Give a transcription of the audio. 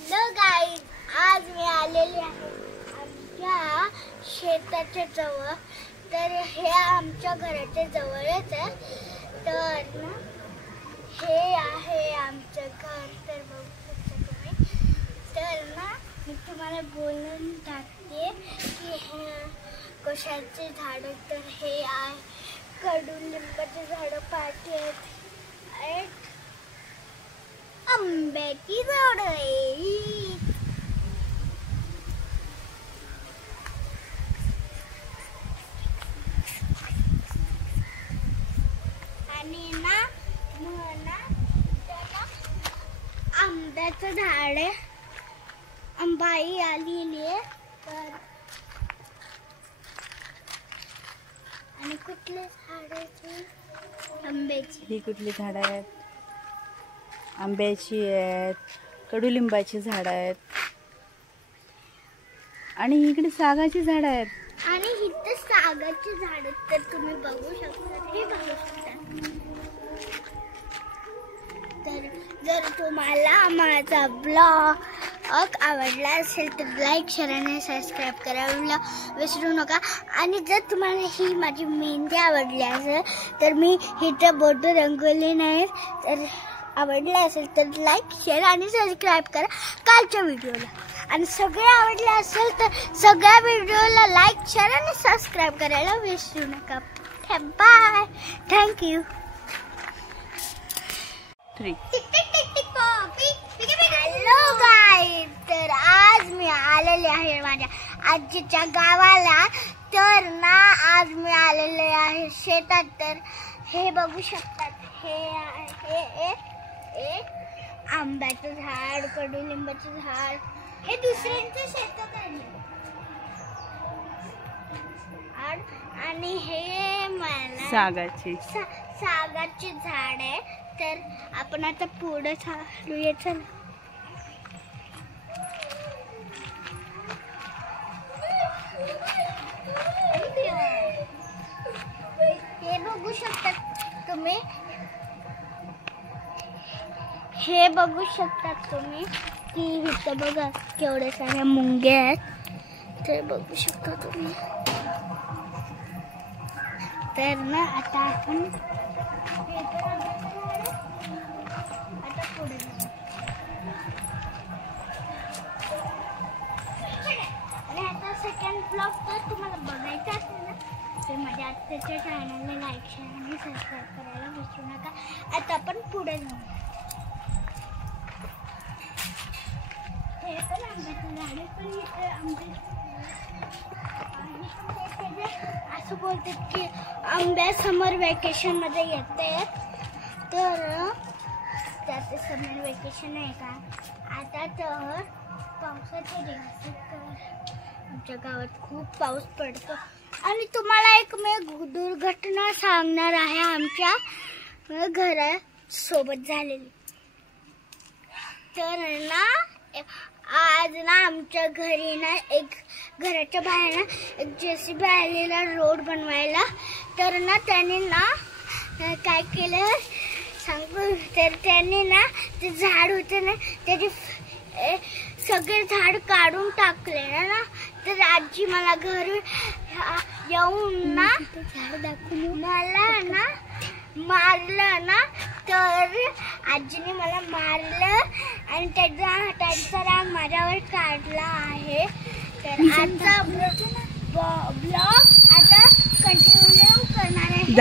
Hello guys, आज मी आलेली आहे आमच्या शेताच्या जवळ. तर हे आमच्या घराच्या जवळच आहे. तर ना हे आहे आमचं घर. तर बघू शकता तुम्ही. तर ना मी तुम्हाला बोलून टाकते की हे कशाचे झाड. तर हे आहे कडुलिंबाचे झाड, पाठी आहेत, आंब्याची झाड आहे. आणि ना आंब्याचं झाड आहे. आंबाई आलेली आहे. तर आणि कुठले झाड आहे? आंब्याची. ही कुठली झाड आहेत? आंब्याची आहेत, कडुलिंबाची झाड आहेत आणि इकडे सागाची झाड आहेत. आणि इथे सागाची झाड. तर तुम्ही बघू शकता, हे बघू शकता. तर जर तुम्हाला माझा ब्लॉग आवडला असेल तर लाईक, शेअर आणि सबस्क्राईब करायला विसरू नका. आणि जर तुम्हाला ही माझी मेहंदी आवडली असेल तर मी इथं बोर्ड रंगवली नाही. तर आवडलं असेल तर लाईक, शेअर आणि सबस्क्राईब करा कालच्या व्हिडिओला. आणि सगळे आवडले असेल तर सगळ्या व्हिडिओला लाईक, शेअर आणि सबस्क्राईब करायला विसरू नका. Bye, thank you. हॅलो गाईज, तर आज मी आलेले आहे माझ्या आजीच्या गावाला. तर ना आज मी आलेले आहे शेतात. तर हे बघू शकतात, हे आहे आंब्याचं झाड, कडुलिंबाचं झाड. हे दुसऱ्यांच्या शेतात आहे. आणि हे मला सागाची झाड आहे. तर आपण आता पुढे चालूया. चल. हे बघू शकता तुम्ही. हे बघू शकता तुम्ही की इथं बघा केवढ्या साऱ्या मुंग्या आहेत. ते बघू शकता तुम्ही. तर ना आता आपण आता पुढे जाऊ. आणि आता सेकंड ब्लॉग तर तुम्हाला बघायचा असेल ना तर माझ्या आत्ताच्या चॅनलला लाईक, शेअर आणि सबस्क्राईब करायला विसरू नका. आता आपण पुढे जाऊ. हे पण आंब्याचं झाड आहे. पण इथे असं बोलतात की आंब्या समर वेकेशन मध्ये येते. तर त्याचे समर वेकेशन आहे का आता. तर पावसाचे दिवस तर आमच्या गावात खूप पाऊस पडतो. आणि तुम्हाला एक मी दुर्घटना सांगणार आहे आमच्या घरासोबत झालेली. तर ना आज ना आमच्या घरी ना एक घराच्या बाहेर ना एक JCB आलेला रोड बनवायला. तर ना त्याने ना काय केलं सांगू. तर त्याने ना ते झाड होते ना त्याचे सगळे झाड काढून टाकले ना. तर आजी मला घरी येऊन ना झाड दाखवून मला ना मारलं ना. तर आजीने मला मारलं आणि त्यांचा राग माझ्यावर काढला आहे. तर आजचा ब्लॉग आता कंटिन्यू करणार आहे.